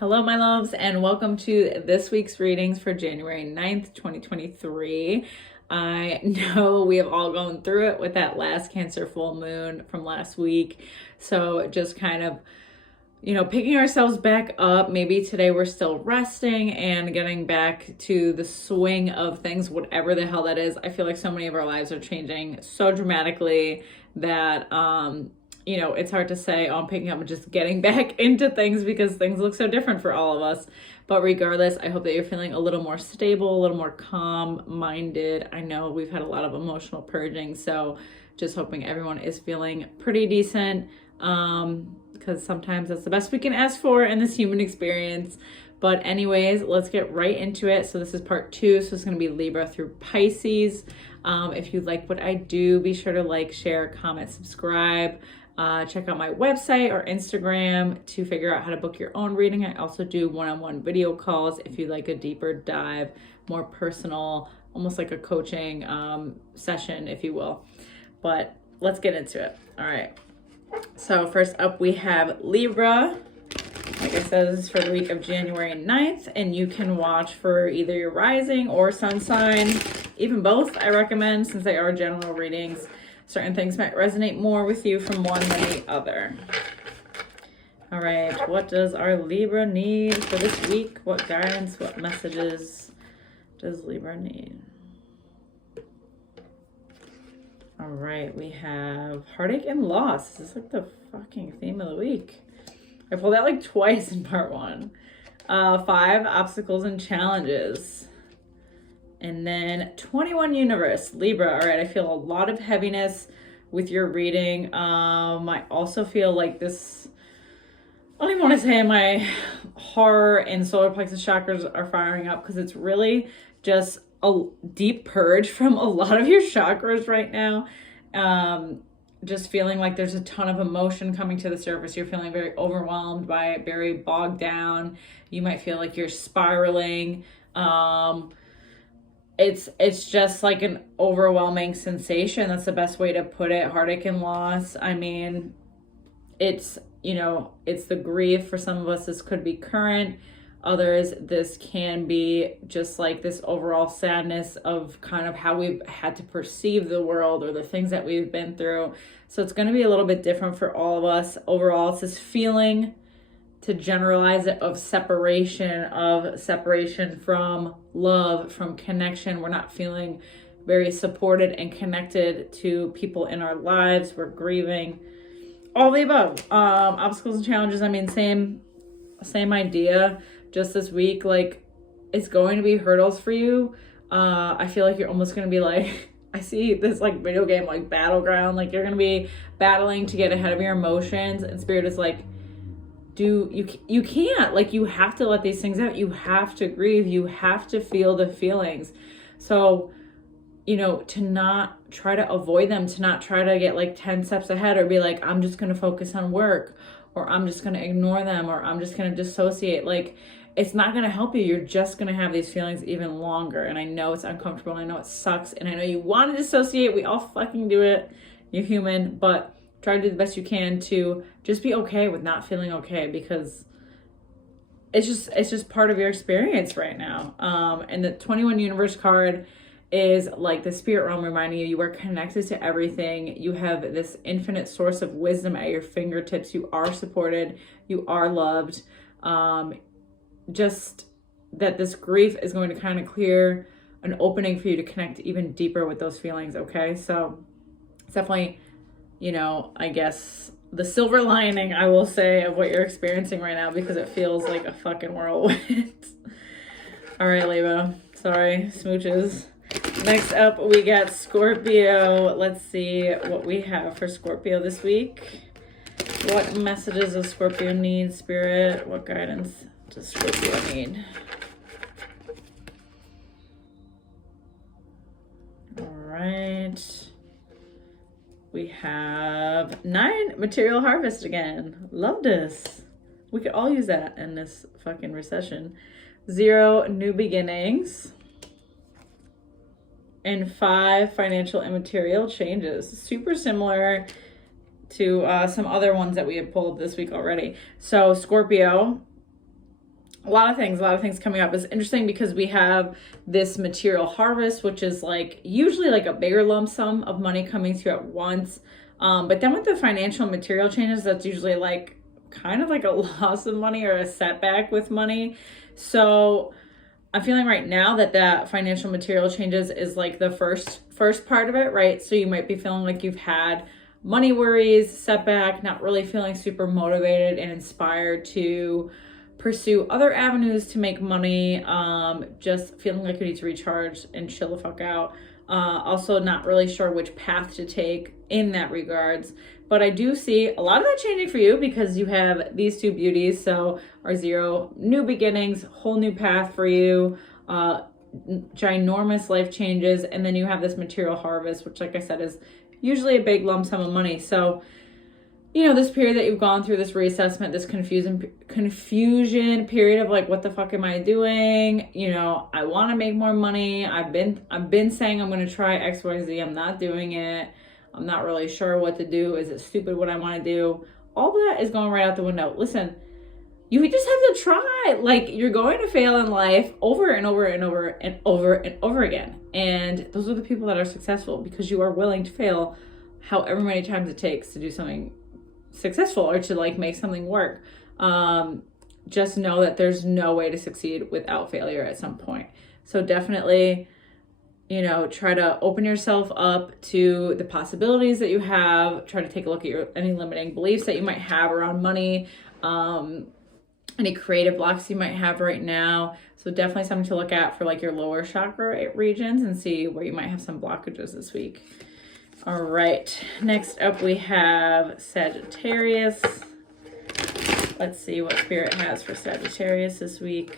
Hello, my loves, and welcome to this week's readings for January 9th, 2023. I know we have all gone through it with that last Cancer full moon from last week. So just kind of, picking ourselves back up. Maybe today we're still resting and getting back to the swing of things, whatever the hell that is. I feel like so many of our lives are changing so dramatically that, it's hard to say, I'm picking up and just getting back into things because things look so different for all of us. But regardless, I hope that you're feeling a little more stable, a little more calm-minded. I know we've had a lot of emotional purging, so just hoping everyone is feeling pretty decent, because sometimes that's the best we can ask for in this human experience. But anyways, let's get right into it. So this is part 2, so it's going to be Libra through Pisces. If you like what I do, be sure to like, share, comment, subscribe. Check out my website or Instagram to figure out how to book your own reading. I also do one-on-one video calls if you like a deeper dive, more personal, almost like a coaching session, if you will. But let's get into it. All right. So first up, we have Libra. Like I said, this is for the week of January 9th, and you can watch for either your rising or sun sign, even both, I recommend, since they are general readings. Certain things might resonate more with you from one than the other. All right, what does our Libra need for this week? What guidance, what messages does Libra need? All right, we have heartache and loss. This is like the fucking theme of the week. I pulled out like twice in part 1. 5 obstacles and challenges. And then 21 universe, Libra. All right, I feel a lot of heaviness with your reading. I also feel like this, I don't even want to say my heart and solar plexus chakras are firing up, because it's really just a deep purge from a lot of your chakras right now. Just feeling like there's a ton of emotion coming to the surface. You're feeling very overwhelmed by it, very bogged down. You might feel like you're spiraling. It's just like an overwhelming sensation. That's the best way to put it. Heartache and loss. I mean, it's the grief. For some of us, this could be current. Others, this can be just like this overall sadness of kind of how we've had to perceive the world or the things that we've been through. So it's going to be a little bit different for all of us. Overall, it's this feeling, to generalize it, of separation from love, from connection. We're not feeling very supported and connected to people in our lives. We're grieving. All the above. Obstacles and challenges, I mean, same idea. Just this week, like, it's going to be hurdles for you. I feel like you're almost going to be like, I see this like video game, like Battleground. Like, you're going to be battling to get ahead of your emotions, and Spirit is like, you can't, like, you have to let these things out. You have to grieve. You have to feel the feelings. So, to not try to avoid them, to not try to get like 10 steps ahead or be like, I'm just going to focus on work, or I'm just going to ignore them, or I'm just going to dissociate. Like, it's not going to help you. You're just going to have these feelings even longer. And I know it's uncomfortable, and I know it sucks, and I know you want to dissociate. We all fucking do it. You're human, but try to do the best you can to just be okay with not feeling okay, because it's just part of your experience right now. And the 21 universe card is like the spirit realm reminding you are connected to everything. You have this infinite source of wisdom at your fingertips. You are supported. You are loved. Just that this grief is going to kind of clear an opening for you to connect even deeper with those feelings. Okay, so it's definitely, I guess the silver lining, I will say, of what you're experiencing right now, because it feels like a fucking whirlwind. All right, Libra. Sorry, smooches. Next up, we got Scorpio. Let's see what we have for Scorpio this week. What messages does Scorpio need, Spirit? What guidance does Scorpio need? All right. We have 9 material harvest again. Love this. We could all use that in this fucking recession. 0 new beginnings. And 5 financial and material changes. Super similar to some other ones that we had pulled this week already. So Scorpio, a lot of things coming up. It's interesting because we have this material harvest, which is like usually like a bigger lump sum of money coming to you at once. But then with the financial material changes, that's usually like kind of like a loss of money or a setback with money. So I'm feeling right now that that financial material changes is like the first part of it, right? So you might be feeling like you've had money worries, setback, not really feeling super motivated and inspired to pursue other avenues to make money, just feeling like you need to recharge and chill the fuck out. Also not really sure which path to take in that regards. But I do see a lot of that changing for you because you have these two beauties. So our 0, new beginnings, whole new path for you, ginormous life changes. And then you have this material harvest, which like I said, is usually a big lump sum of money. So, you know, this period that you've gone through, this reassessment, this confusion period of like, what the fuck am I doing? You know, I want to make more money. I've been saying I'm going to try XYZ. I'm not doing it. I'm not really sure what to do. Is it stupid what I want to do? All that is going right out the window. Listen, you just have to try. Like, you're going to fail in life over and over and over and over and over again. And those are the people that are successful because you are willing to fail however many times it takes to do something successful or to like make something work. Just know that there's no way to succeed without failure at some point. So definitely, you know, try to open yourself up to the possibilities that you have. Try to take a look at any limiting beliefs that you might have around money, any creative blocks you might have right now. So definitely something to look at for like your lower chakra regions and see where you might have some blockages this week. All right, next up we have Sagittarius. Let's see what Spirit has for Sagittarius this week.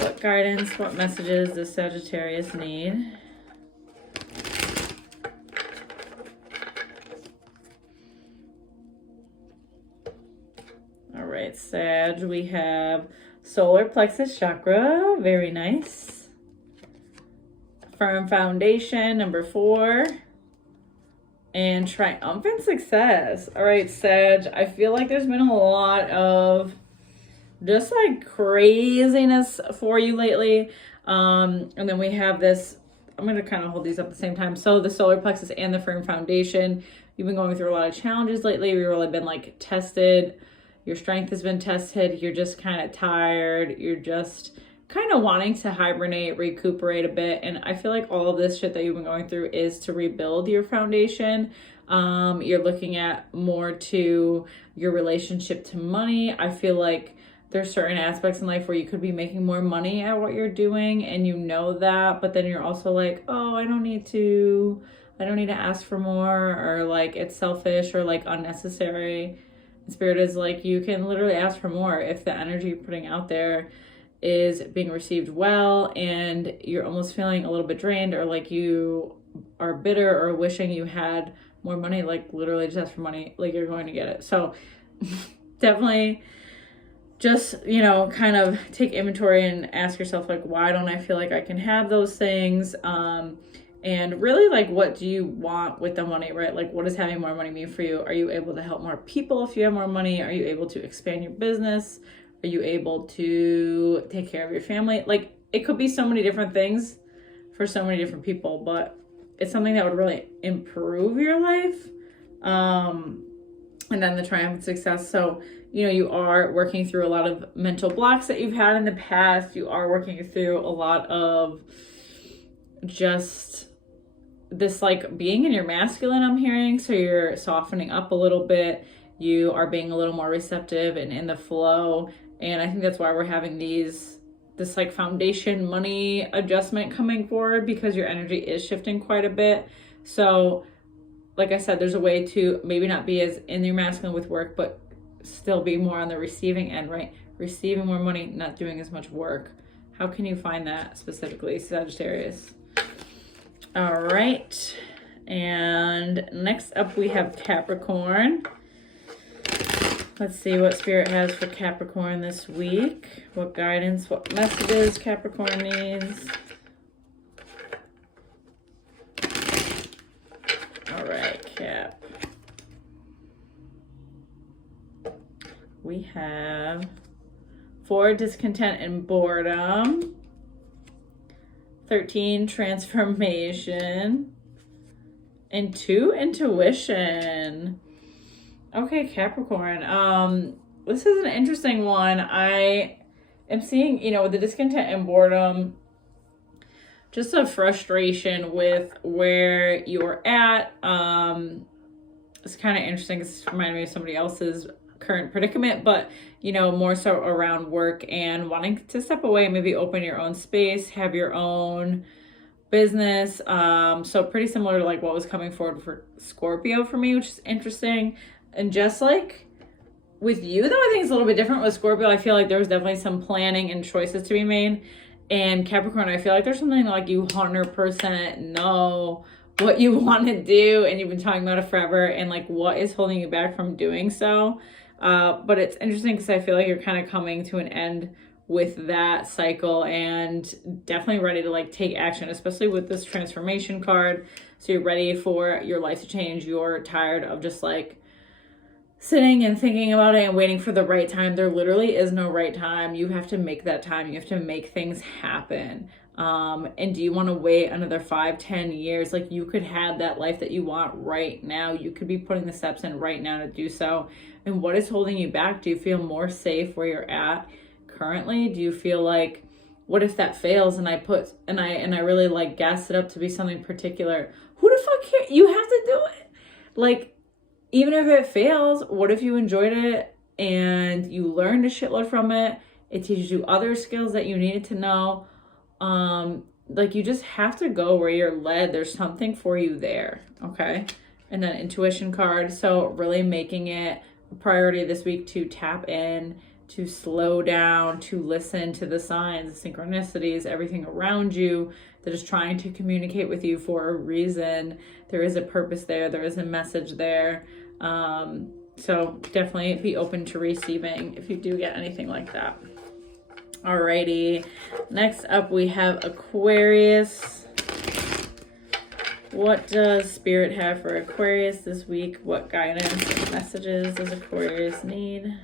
What guidance, what messages does Sagittarius need? All right, Sag, we have solar plexus chakra, very nice. Firm foundation, number 4. And triumphant success. All right, Sag, I feel like there's been a lot of just like craziness for you lately. And then we have this, I'm going to kind of hold these up at the same time. So the solar plexus and the firm foundation, you've been going through a lot of challenges lately. You've really been like tested. Your strength has been tested. You're just kind of tired. You're just kind of wanting to hibernate, recuperate a bit. And I feel like all of this shit that you've been going through is to rebuild your foundation. You're looking at more to your relationship to money. I feel like there's certain aspects in life where you could be making more money at what you're doing and you know that, but then you're also like, oh, I don't need to ask for more, or like it's selfish or like unnecessary. Spirit is like, you can literally ask for more if the energy you're putting out there is being received well and you're almost feeling a little bit drained or like you are bitter or wishing you had more money. Like literally just ask for money, like you're going to get it. So definitely just, you know, kind of take inventory and ask yourself like, why don't I feel like I can have those things? And really like, what do you want with the money, right? Like, what does having more money mean for you? Are you able to help more people if you have more money? Are you able to expand your business? Are you able to take care of your family? Like, it could be so many different things for so many different people, but it's something that would really improve your life. And then the triumphant success. So, you know, you are working through a lot of mental blocks that you've had in the past. You are working through a lot of just this like being in your masculine, I'm hearing. So you're softening up a little bit. You are being a little more receptive and in the flow. And I think that's why we're having this like foundation money adjustment coming forward, because your energy is shifting quite a bit. So like I said, there's a way to maybe not be as in your masculine with work, but still be more on the receiving end, right? Receiving more money, not doing as much work. How can you find that specifically, Sagittarius? All right. And next up we have Capricorn. Let's see what Spirit has for Capricorn this week. What guidance, what messages Capricorn needs. All right, Cap. We have 4, discontent and boredom. 13, transformation. And 2, intuition. Okay, Capricorn. This is an interesting one. I am seeing, you know, with the discontent and boredom, just a frustration with where you're at. It's kind of interesting. It's reminding me of somebody else's current predicament, but, you know, more so around work and wanting to step away, maybe open your own space, have your own business. So pretty similar to like what was coming forward for Scorpio for me, which is interesting. And just like with you, though, I think it's a little bit different with Scorpio. I feel like there was definitely some planning and choices to be made. And Capricorn, I feel like there's something like you 100% know what you want to do and you've been talking about it forever, and like what is holding you back from doing so. But it's interesting because I feel like you're kind of coming to an end with that cycle and definitely ready to like take action, especially with this transformation card. So you're ready for your life to change. You're tired of just like sitting and thinking about it and waiting for the right time. There literally is no right time. You have to make that time. You have to make things happen. And do you want to wait another 5-10 years? Like, you could have that life that you want right now. You could be putting the steps in right now to do so. And what is holding you back? Do you feel more safe where you're at currently? Do you feel like, what if that fails and I really like gas it up to be something particular? Who the fuck cares? You have to do it. Like, even if it fails, what if you enjoyed it and you learned a shitload from it? It teaches you other skills that you needed to know. Like, you just have to go where you're led. There's something for you there, okay? And then intuition card. So really making it a priority this week to tap in, to slow down, to listen to the signs, the synchronicities, everything around you that is trying to communicate with you for a reason. There is a purpose there. There is a message there. So definitely be open to receiving if you do get anything like that. Alrighty. Next up, we have Aquarius. What does Spirit have for Aquarius this week? What guidance and messages does Aquarius need?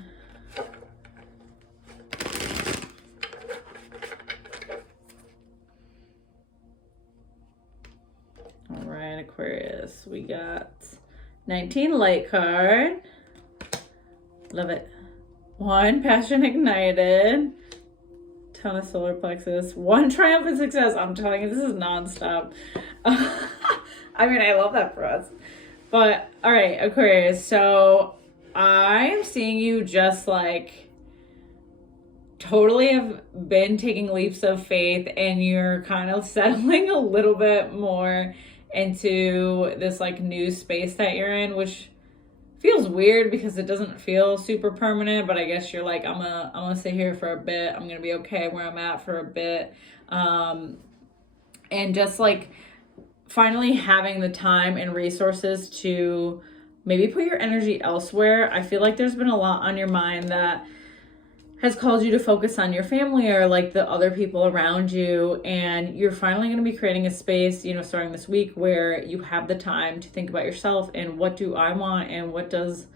Alright, Aquarius. We got 19, light card. Love it. 1, passion ignited. Ton of solar plexus. 1, triumphant success. I'm telling you, this is nonstop. I mean, I love that for us. But, all right, Aquarius. So, I'm seeing you just like totally have been taking leaps of faith, and you're kind of settling a little bit more into this like new space that you're in, which feels weird because it doesn't feel super permanent, but I guess you're like, I'm gonna stay here for a bit. I'm gonna be okay where I'm at for a bit. And just like finally having the time and resources to maybe put your energy elsewhere. I feel like there's been a lot on your mind that has called you to focus on your family or like the other people around you, and you're finally going to be creating a space, you know, starting this week where you have the time to think about yourself and what do I want and what does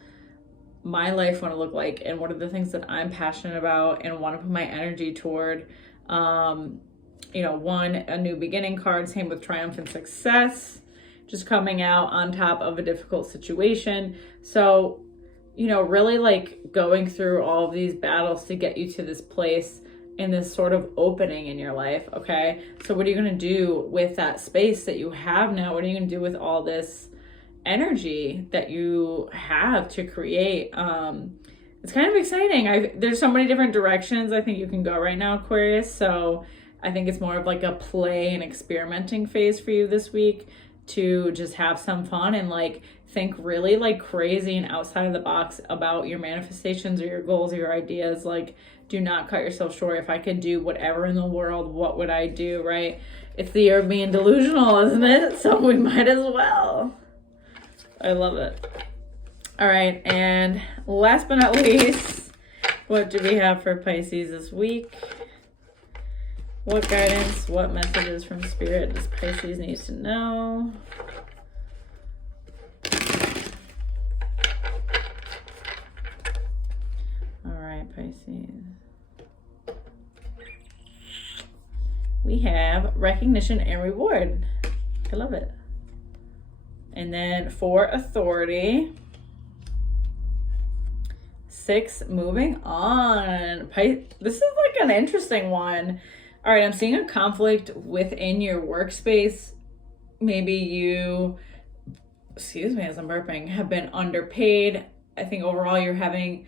my life want to look like and what are the things that I'm passionate about and want to put my energy toward. You know, 1, a new beginning card, same with triumphant success, just coming out on top of a difficult situation. So, you know, really like going through all of these battles to get you to this place in this sort of opening in your life, okay? So what are you going to do with that space that you have now? What are you going to do with all this energy that you have to create? It's kind of exciting. There's so many different directions I think you can go right now, Aquarius. So I think it's more of like a play and experimenting phase for you this week to just have some fun and like think really like crazy and outside of the box about your manifestations or your goals or your ideas. Like, do not cut yourself short. If I could do whatever in the world, what would I do, right? It's the year of being delusional, isn't it? So we might as well. I love it. All right, and last but not least, what do we have for Pisces this week? What guidance, what messages from Spirit does Pisces need to know? All right, Pisces. we have recognition and reward. I love it. And then for authority, 6, moving on. This is like an interesting one. All right, I'm seeing a conflict within your workspace. Maybe you, excuse me as I'm burping, have been underpaid. I think overall you're having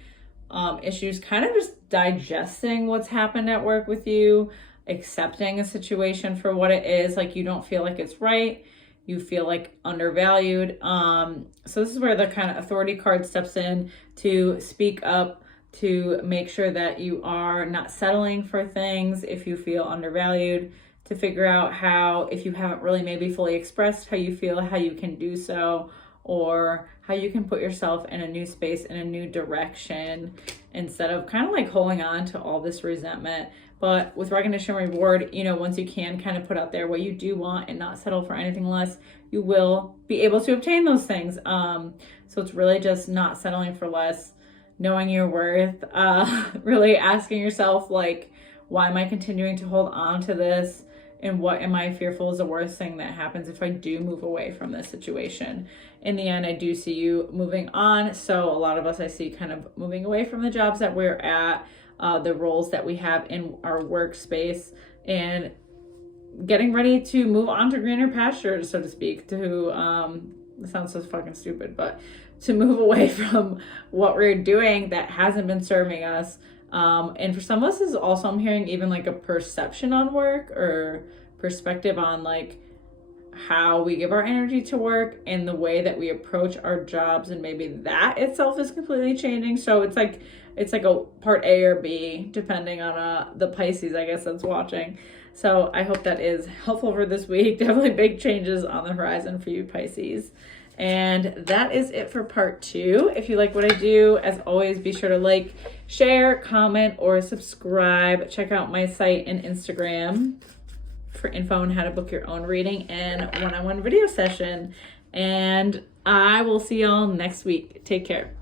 issues kind of just digesting what's happened at work with you, accepting a situation for what it is. Like you don't feel like it's right. You feel like undervalued. So this is where the kind of authority card steps in to speak up, to make sure that you are not settling for things if you feel undervalued, to figure out how, if you haven't really maybe fully expressed how you feel, how you can do so, or how you can put yourself in a new space, in a new direction, instead of kind of like holding on to all this resentment. But with recognition reward, you know, once you can kind of put out there what you do want and not settle for anything less, you will be able to obtain those things. So it's really just not settling for less, knowing your worth, really asking yourself, like, why am I continuing to hold on to this? And what am I fearful is the worst thing that happens if I do move away from this situation? In the end, I do see you moving on. So a lot of us I see kind of moving away from the jobs that we're at, the roles that we have in our workspace, and getting ready to move on to greener pastures, so to speak, to, it sounds so fucking stupid, but to move away from what we're doing that hasn't been serving us. And for some of us is also, I'm hearing even like a perception on work or perspective on like how we give our energy to work and the way that we approach our jobs, and maybe that itself is completely changing. So it's like a part A or B depending on the Pisces, I guess, that's watching. So I hope that is helpful for this week. Definitely big changes on the horizon for you Pisces. And that is it for part 2. If you like what I do, as always, be sure to like, share, comment, or subscribe. Check out my site and Instagram for info on how to book your own reading and one-on-one video session. And I will see y'all next week. Take care.